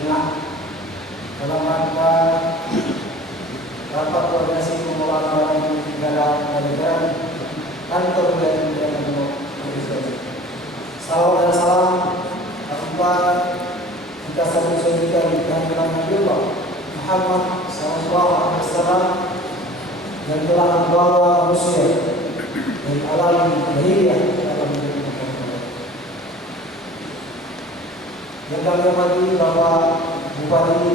Tengah dalam rangka rapat koordinasi pengelolaan barang negara dan kantor wilayah Indonesia. Salam dan salam tanpa kita satu saja di dalam Nabi Muhammad SAW dan telah membawa manusia dari alam jahiliyah dalam dunia. Yang kami hormati Bapak Bupati,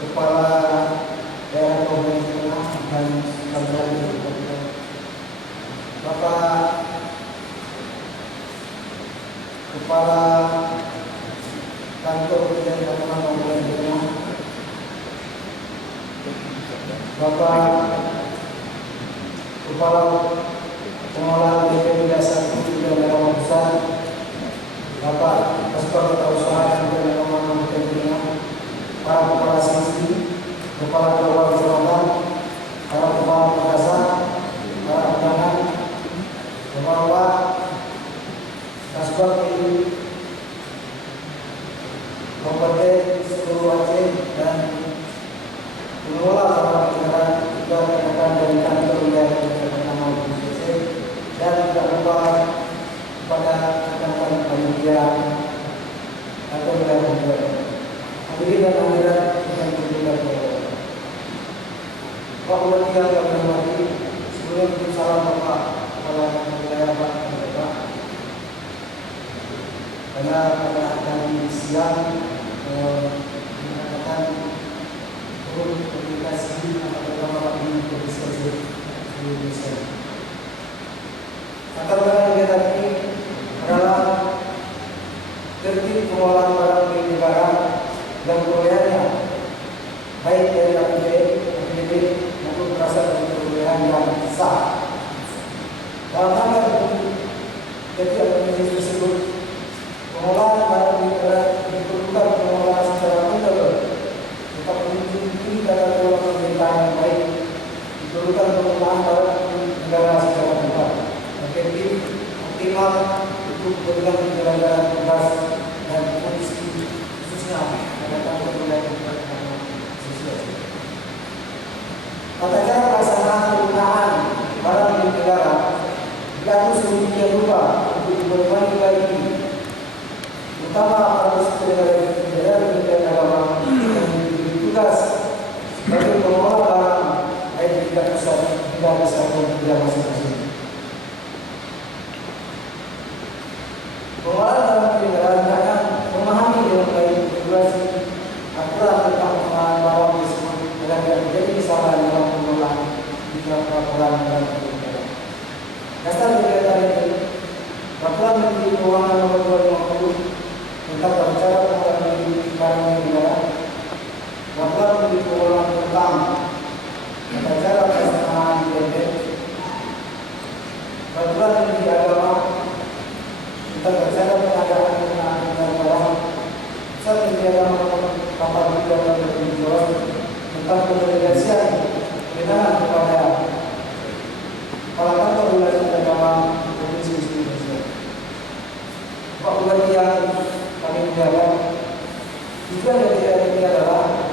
Kepala Daerah Kabupaten Tengah dan Kabupaten, Bapak Kepala Kantor Wilayah Kabupaten Tengah, Bapak Kepala Pengelolaan DPD Dasar dan Agama Pusat, Bapak Kepala Tata Usaha dan Agama Kabupaten Tengah, para kepala sisi, kepala Kabupaten Selatan, para kepala Makassar, para undangan, Bapak Kasbah Kabupaten seluruh Aceh dan pengelola para negara juga rekan dari kantor wilayah Kabupaten Aceh dan tidak lupa kepada rekan-rekan panitia atau wilayah hadirin dan hadirat yang berbahagia. Pak Bupati yang kami hormati, sebelum salam Bapak Kepala Wilayah Bapak, karena pada hari siang mengatakan turun komunikasi antara di Indonesia. Latar belakang kegiatan ini adalah tertib pengelolaan barang milik negara dan perolehannya, baik dari APBD maupun berasal dari perolehan yang sah. Dalam rangka kegiatan organisasi tersebut, pengelolaan barang milik negara diperlukan pengelolaan secara menyeluruh, tetap menunjukkan data keuangan pemerintahan yang baik, diperlukan pengelolaan barang milik negara secara tepat, efektif, optimal untuk berjalan penyelenggaraan tugas dan fungsi khususnya pada kantor wilayah sosial. Tata cara pelaksanaan penggunaan barang milik negara diatur sedemikian rupa untuk berbagai baik, terutama aparatus penyelenggara kementerian agama yang diberi tugas sebagai pengelola barang baik di tingkat pusat hingga kesatuan negara masing-masing. Pengelolaan barang milik negara akan memahami dengan baik regulasi aturan tentang pengelolaan barang tersebut agar tidak menjadi kesalahan dalam pengelolaan di dalam laporan barang milik negara. Dasar kegiatan ini Peraturan Menteri Keuangan Nomor 250 tentang cara pengelolaan barang milik negara, Peraturan Menteri Keuangan tentang cara pelaksanaan IPT, Peraturan Menteri Agama tentang cara pengadaan penggunaan barang, Pusat Menteri Agama Kapal Tiga dan tentang pendelegasian kewenangan kepada kepala kantor wilayah agama Provinsi Indonesia. Pak Bupati yang kami muliakan, tujuan dari ini adalah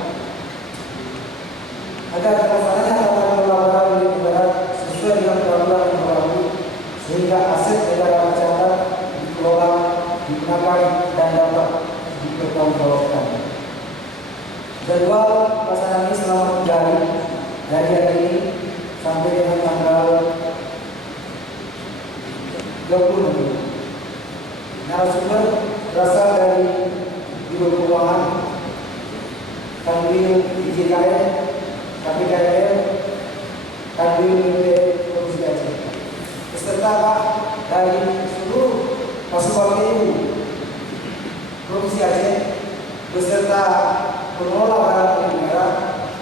agar terlaksananya tata kelola barang milik negara sesuai dengan peraturan yang berlaku, sehingga aset negara tercatat, dikelola, digunakan dan dapat dipertanggungjawabkan. Jadwal pelaksanaan ini selama 3 hari dari hari ini sampai dengan tanggal 20. Narasumber berasal dari Biro Keuangan, Kanwil IJKN, KPKN, Kanwil Provinsi Aceh, beserta dari seluruh pasukan TNI Provinsi Aceh, beserta pengelola barang milik negara,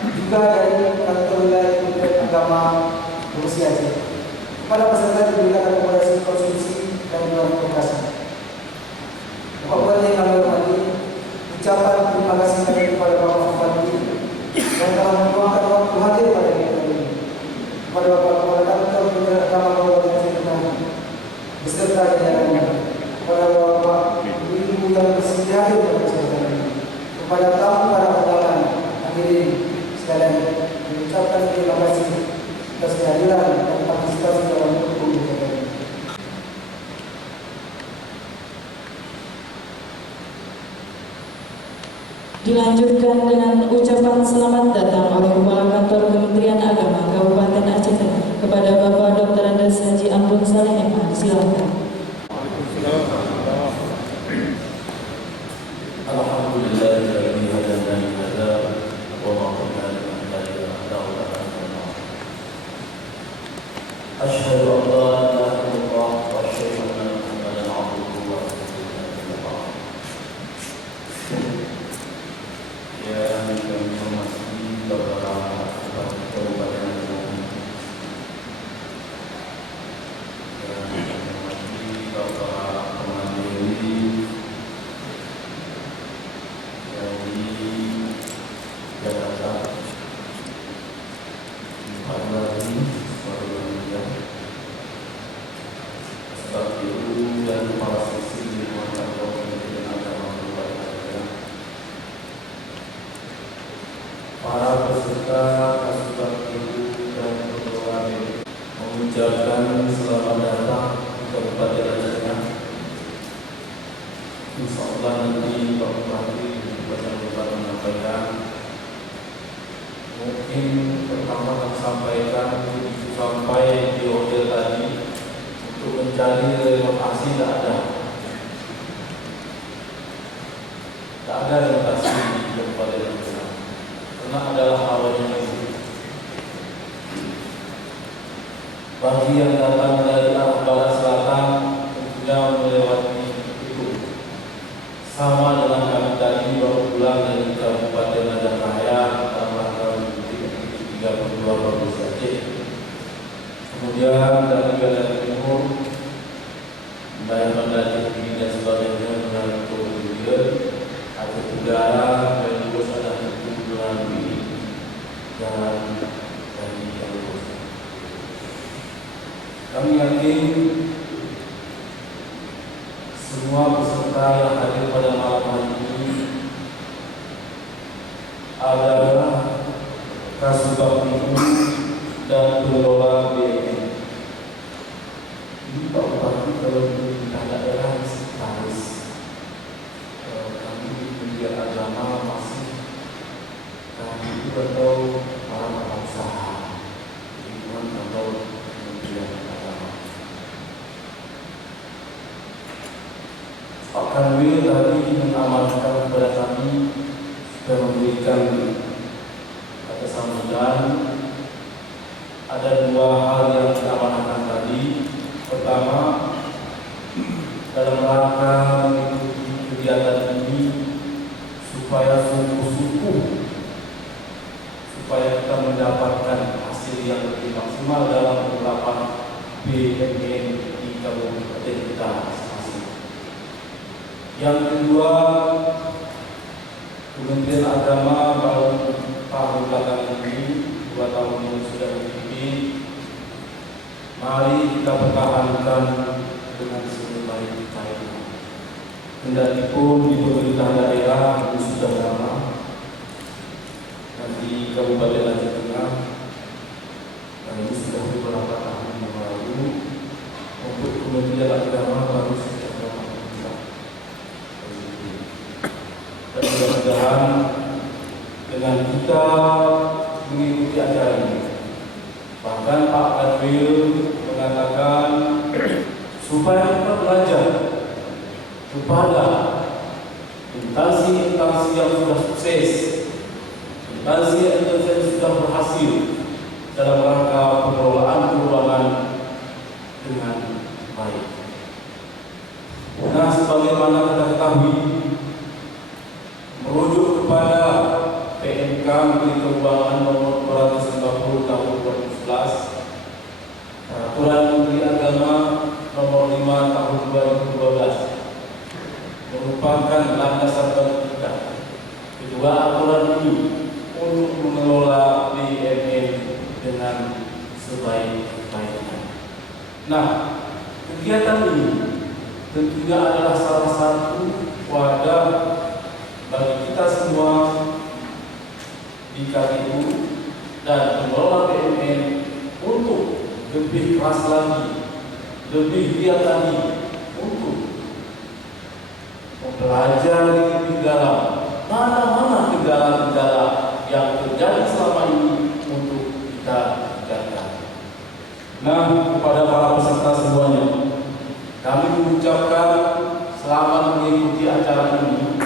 juga dari kantor wilayah Kementerian Agama Provinsi Aceh. Kepada peserta diberikan akomodasi konsumsi dan transportasi. Bapak Bupati yang kami hormati, ucapan terima kasih kami kepada Bapak Bupati yang telah meluangkan waktu hadir pada kegiatan ini. Kepada Bapak Kepala Kantor Kementerian Agama Kabupaten Aceh beserta jajarannya, kepada Bapak Ibu yang bersedia hadir pada kesempatan ini. Kepada tamu para undangan hadirin sekalian, mengucapkan terima kasih atas kehadiran dan partisipasi dalam pembicaraan ini. Dilanjutkan dengan ucapan selamat datang oleh Kepala Kantor Kementerian Agama Kabupaten Aceh Tengah kepada Bapak Dr. Andes Haji Amrun Saleh Eman. Silakan. أشهد أن لا إله إلا الله وأشهد أن محمدا عبده ورسوله. Yang kami hormati Bapak Kabupaten Aceh, yang kami hormati Bapak Komandiri dari Jakarta, Pak Lari, sebab itu dan kepala seksi di Kantor Kementerian Agama Kabupaten Aceh, para peserta Kasubag Ibu dan Ketua mengucapkan selamat datang di Kabupaten Aceh Tengah. Insyaallah nanti Pak Bupati dapat menyampaikan. Mungkin pertama akan sampaikan sampai di hotel tadi untuk mencari relokasi tidak ada relokasi di Kabupaten Aceh Tengah. Karena adalah awalnya itu. Bagi yang datang dari arah barat selatan tentunya melewati itu. Sama dengan kami tadi baru pulang dari Kabupaten Aceh Raya dalam rangka menuju 32 Provinsi Aceh. Kemudian dari Wilayah Timur, wilayah Banda Tinggi dan sebagainya melalui Kemudian Aceh Tenggara dan juga ada melalui jalan dari Jalur. Kami yakin semua peserta yang hadir pada malam hari ini adalah Kasubag Ibu dan pengelola BNN. Ini Pak Bupati kalau di daerah harus kami di Kementerian Agama masih kami juga tahu para usaha lingkungan atau Kementerian Agama. Pak Kanwil tadi mengamankan kepada kami sudah memberikan kata sambutan. Ada dua hal yang diamanahkan tadi. Pertama, dalam rangka mengikuti kegiatan ini supaya sungguh-sungguh, supaya kita mendapatkan hasil yang lebih maksimal dalam penerapan BNN di kabupaten kita masing-masing. Yang kedua, Kementerian Agama baru tahun belakangan ini, 2 tahun yang sudah dipimpin, mari kita pertahankan dengan sebaik-baiknya. Kendati pun di pemerintah daerah itu sudah lama, dan di Kabupaten Aceh Tengah, dan ini sudah beberapa tahun yang lalu, untuk Kementerian Agama baru sejak berapa bulan. Dan mudah-mudahan dengan kita mengikuti acara ini, bahkan Pak Kanwil mengatakan supaya kita belajar kepada instansi-instansi yang sudah sukses, instansi-instansi yang sudah berhasil dalam rangka pengelolaan keuangan dengan baik. Nah, sebagaimana kita ketahui, merujuk kepada PMK Menteri Keuangan nomor 290 tahun 2011, Peraturan Menteri Agama nomor 5 tahun 2012 merupakan landasan kita. Kedua aturan ini untuk mengelola BNN dengan sebaik-baiknya. Nah, kegiatan ini tentunya adalah salah satu wadah lebih keras lagi, lebih giat lagi untuk mempelajari lebih dalam mana-mana kendala-kendala yang terjadi selama ini untuk kita jaga. Nah, kepada para peserta semuanya, kami mengucapkan selamat mengikuti acara ini.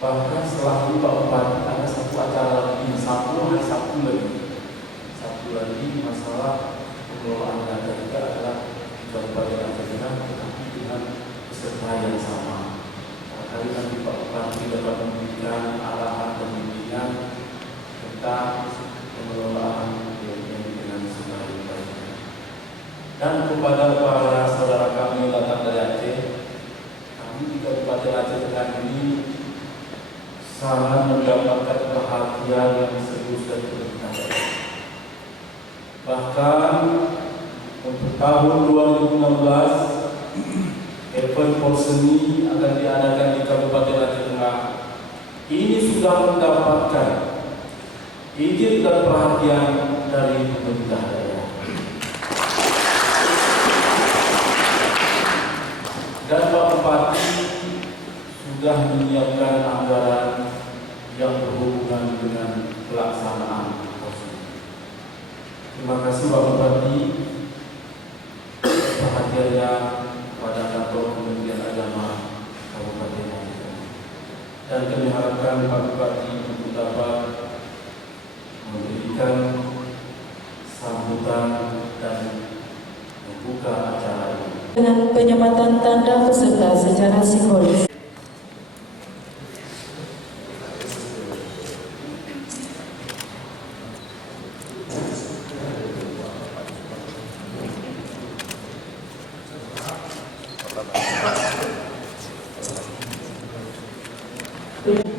Bahkan setelah ini Pak Bupati ada satu acara lagi, hari Sabtu lagi. Satu lagi masalah pengelolaan data juga adalah di Kabupaten Aceh Tengah, tetapi dengan peserta yang sama. Barangkali nanti Pak Bupati dapat memberikan arahan dan bimbingan tentang pengelolaan dengan sebaik-baiknya. Dan kepada para saudara kami yang datang dari Aceh, kami di Kabupaten Aceh Tengah ini sangat mendapatkan perhatian yang serius dan berkelanjutan. Bahkan untuk tahun 2016, event Porseni akan diadakan di Kabupaten Aceh Tengah. Ini sudah mendapatkan izin dan perhatian dari pemerintah daerah. Dan Pak Bupati sudah menyiapkan anggaran yang berhubungan dengan pelaksanaan Porseni. Terima kasih Pak Bupati perhatiannya pada kantor Kementerian Agama Kabupaten Aceh. Dan kami harapkan Pak Bupati untuk dapat memberikan sambutan dan membuka acara ini dengan penyematan tanda peserta secara simbolis.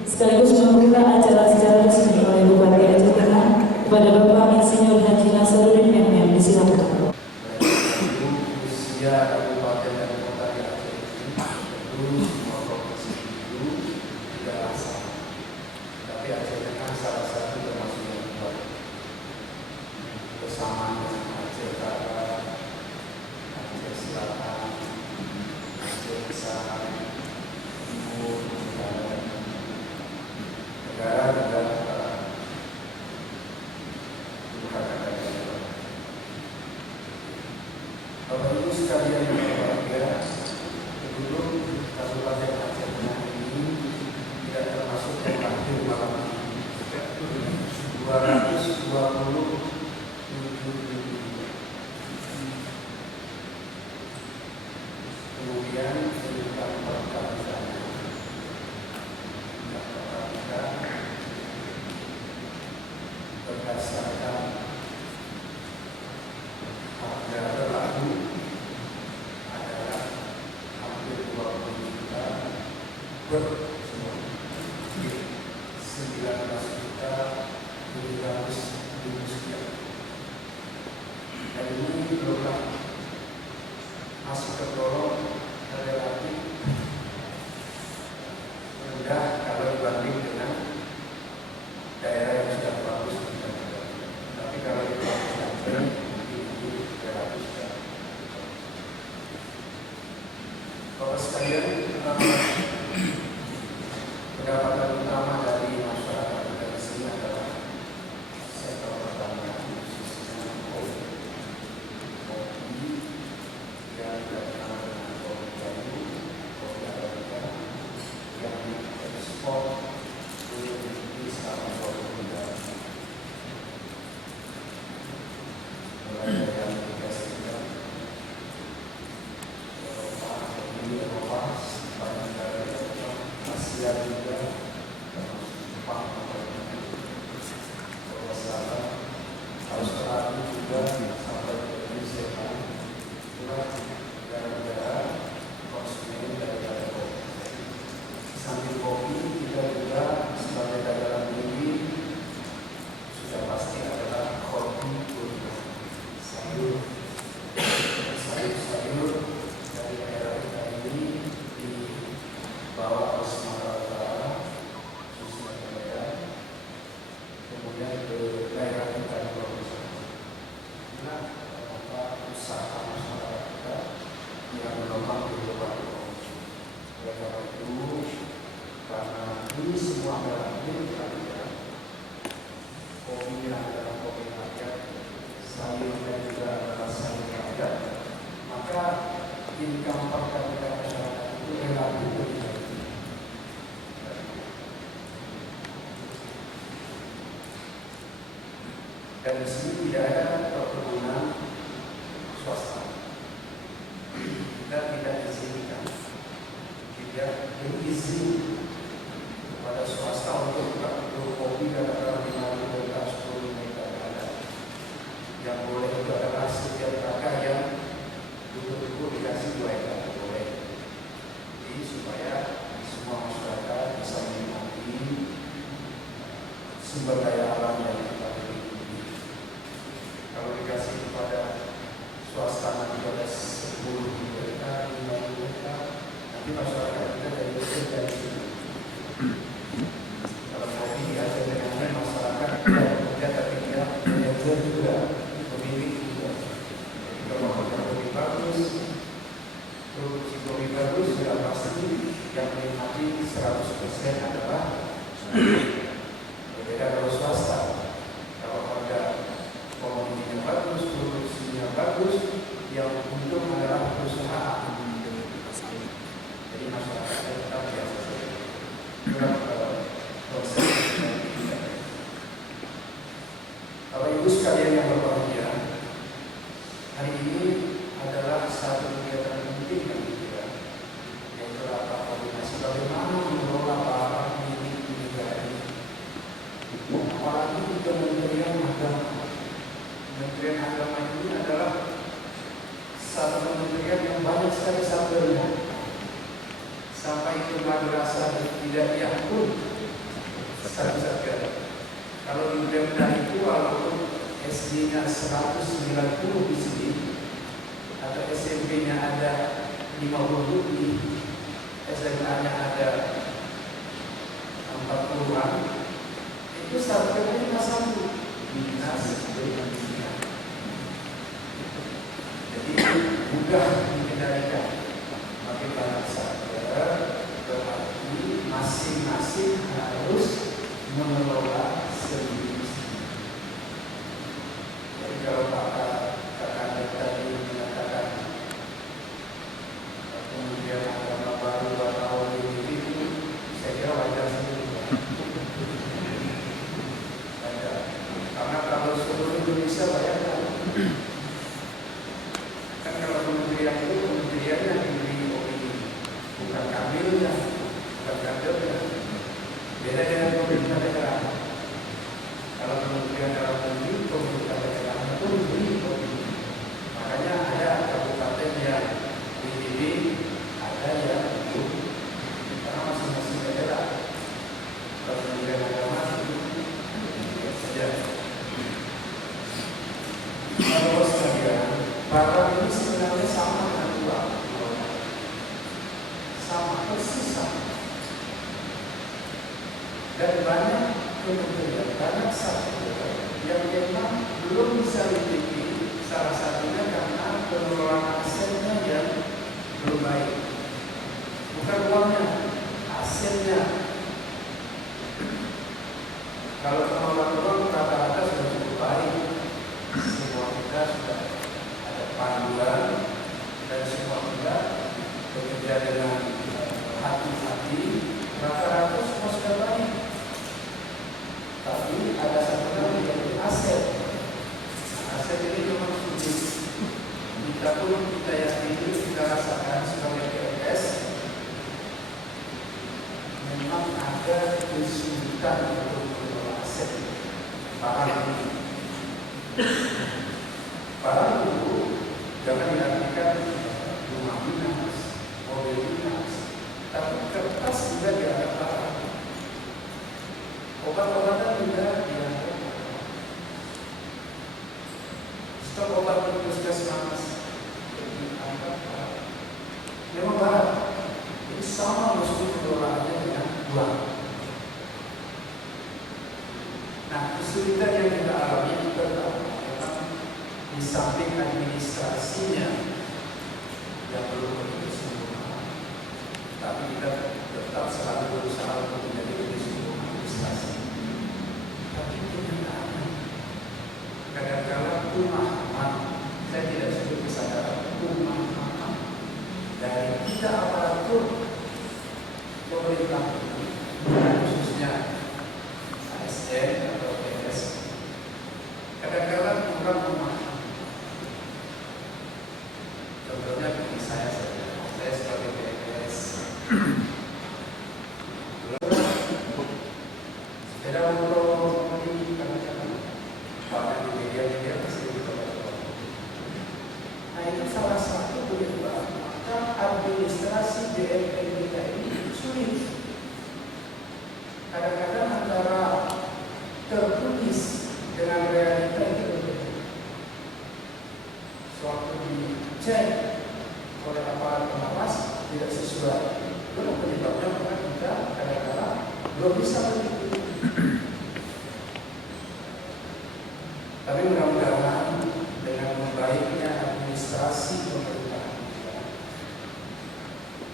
Sekaligus membuka acara secara resmi oleh Bupati Aceh Tengah kepada Bapak Insinyur Haji Nasaruddin MM, disilakan. Usia kabupaten dan kota di Aceh ini tentu semua provinsi itu tidak asal, tapi Aceh Tengah salah satu termasuk yang terbaik bersama dengan Aceh Utara, Aceh Selatan, Aceh Besar, Timur, Barat, negara-negara Bapak Ibu sekalian yang berbahagia, penduduk Kabupaten Aceh Tengah ini tidak termasuk yang lahir malam ini. 227 kemudian pendidikan perkahwinan berdasarkan harga berlaku adalah hampir 20 juta per semua 19 juta 700.000 sekian. Dan ini belumlah masih tergolong relatif rendah kalau dibanding dengan daerah yang sudah bagus. Tapi kalau dibandingkan Bapak sekalian, pendapatan utama dari masyarakat kita di sini adalah sektor pertanian, khususnya kopi yang dikenal dengan kopi kayu, kopi arabica, yang diekspor di selama 20 negara, mulai dari Amerika Serikat, Eropa, banyak negara Eropa, Asia juga, Jepang, Korea Selatan, Australia juga, sampai ke Indonesia, itulah negara-negara konsumen daripada kopi. Samping kopi, kita juga sebagai dagangan tinggi sudah pasti adalah kopi kurma, sayur-sayur dari daerah kita ini dibawa ke Sumatera Utara, Ini semua adalah milik rakyat. Kopinya adalah kopi rakyat, sayurnya juga adalah sayur rakyat. Maka income per kapita masyarakat itu relatif lebih baik. Dan di sini tidak ada perkebunan swasta. Kita tidak izinkan, tidak berizin kepada swasta untuk berkopi katakanlah 5 hektar, 10 hektar ada. Yang boleh itu adalah setiap kakak yang betul-betul dikasih 2 hektar boleh. Jadi supaya semua masyarakat bisa menikmati sumber daya alam yang kita miliki. Kalau dikasih kepada swasta nanti pada 10 hektar, 5 hektar, nanti masyarakat kita dari situ. Kalau kopi ada dengan masyarakat tidak tapi dia manajer juga, pemilik juga. Jadi kalau ada kopi bagus, produksi kopi bagus sudah pasti yang menikmati 100% adalah berbeda kalau swasta. Kalau ada komoditinya bagus, produksinya bagus, yang untung adalah perusahaan. Jadi masyarakatnya tetap biasa saja. Bapak Ibu sekalian yang berbahagia, hari ini adalah satu kegiatan penting bagi kita, yaitu rapat koordinasi bagaimana mengelola barang milik negara ini. Apalagi di Kementerian Agama. Kementerian Agama ini adalah satu kementerian yang banyak sekali sumbernya. Sampai ke madrasah tidak pun saja. Kalau di Pemda itu walaupun SD-nya 190 di sini atau SMP-nya ada 50 lebih, SMA-nya ada 40-an, itu satunya cuma satu, dinas pendidikan. Jadi mudah dikendalikan. Makin banyak saja berarti masing-masing harus mengelola sendiri. Jadi kalau kakak tadi mengatakan kemudian agama baru 2 tahun ini itu saya kira wajar sendiri. Karena kalau seluruh Indonesia bayangkan kan kalau kementerian itu kementerian yang diberi opini, bukan kamilnya, bukan kadernya. Beda dengan pemerintah daerah. Kalau kementerian dalam negeri, pemerintah daerah itu diberi opini. Makanya ada kabupaten yang dipilih, ada yang belum. Karena masing-masing daerah. Kalau kementerian agama itu saja. Kalau sekalian, barang ini sebenarnya sama dengan uang, sama persis sama. Dan banyak kementerian, banyak sektor yang memang belum bisa dimiliki. Salah satunya karena pengelolaan asetnya yang belum baik. Bukan uangnya, asetnya. Kalau pengelolaan uang rata-rata sudah cukup baik. Semua kita sudah ada panduan dan semua kita bekerja dengan hati-hati, rata-rata semua sudah baik. Tapi ada satu lagi yaitu aset. Aset ini memang sulit. Kita pun kita yakini, kita rasakan sebagai PNS memang ada kesulitan untuk mengelola aset barang ini. Barang itu jangan diartikan rumah dinas, mobil dinas, tapi kertas juga dianggap barang. Obat-obatan juga dianggap. Stok obat di puskesmas dianggap barang. Memang barang. Ini sama mesti pengelolaannya dengan uang. Nah, kesulitan yang kita alami itu pertama memang di samping administrasinya yang belum begitu sempurna, tapi kita tetap selalu berusaha untuk menjadi Saya untuk ini kadang-kadang pada di media pasti kita. Nah ini salah satu menyebabkan administrasi BMN kita ini sulit. Kadang-kadang antara tertulis dengan realita itu berbeda. Suatu dicek oleh aparat pengawas tidak sesuai. Itu penyebabnya karena kita kadang-kadang belum bisa mengikuti. Tapi mudah-mudahan dengan membaiknya administrasi pemerintahan kita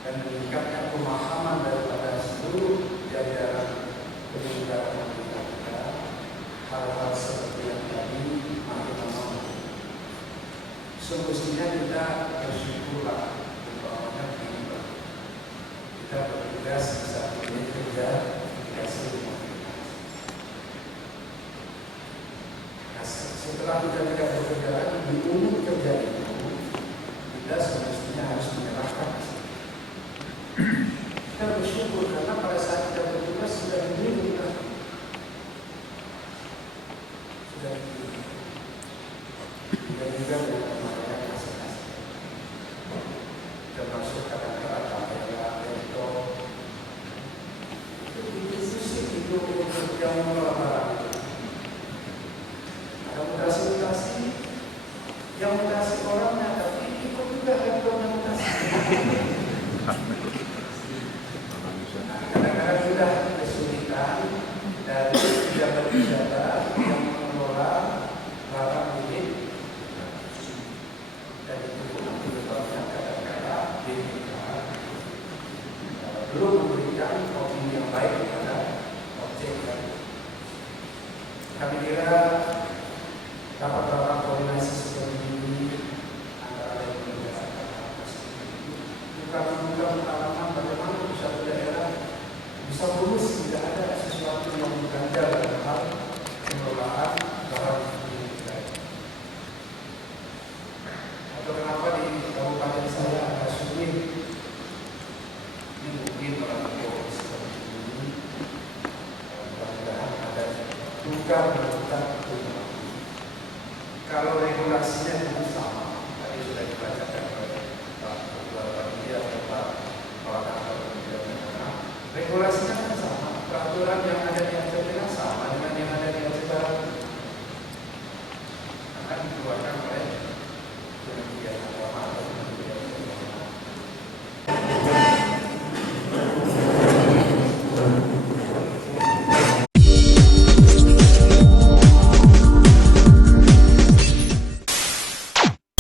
dan meningkatkan pemahaman daripada seluruh jajaran penyelenggara pemerintahan kita, hal-hal seperti yang tadi makin lama semestinya kita bersyukurlah bahwa kita bertugas bisa bekerja dikasih rumah. Nah, setelah kita tidak bekerja lagi di unit kerja itu, kita semestinya harus menyerahkan. Kita bersyukur karena pada saat kita bertugas sudah diberi kita. Sudah diberi. Dan juga dengan kemarin kasih-kasih. Termasuk kadang-kadang kamera, laptop. Itu sih itu yang mengelola. Ada mutasi-mutasi yang mutasi orangnya, tapi ikut juga laptop yang mutasi. Kadang-kadang sudah kesulitan dari tidak berbicara yang mengelola barang ini, dan itu pun menyebabkan kadang-kadang belum memberikan opini yang baik kepada objek. Kami kira rapat-rapat koordinasi seperti ini antara lain bukan pengalaman bagaimana suatu daerah bisa lulus tidak ada sesuatu yang mengganjal dalam hal pengelolaan barang ini. Atau kenapa di kabupaten saya agak sulit? Ini mungkin orang tua seperti ini. Mudah-mudahan ada bukan. Kalau regulasinya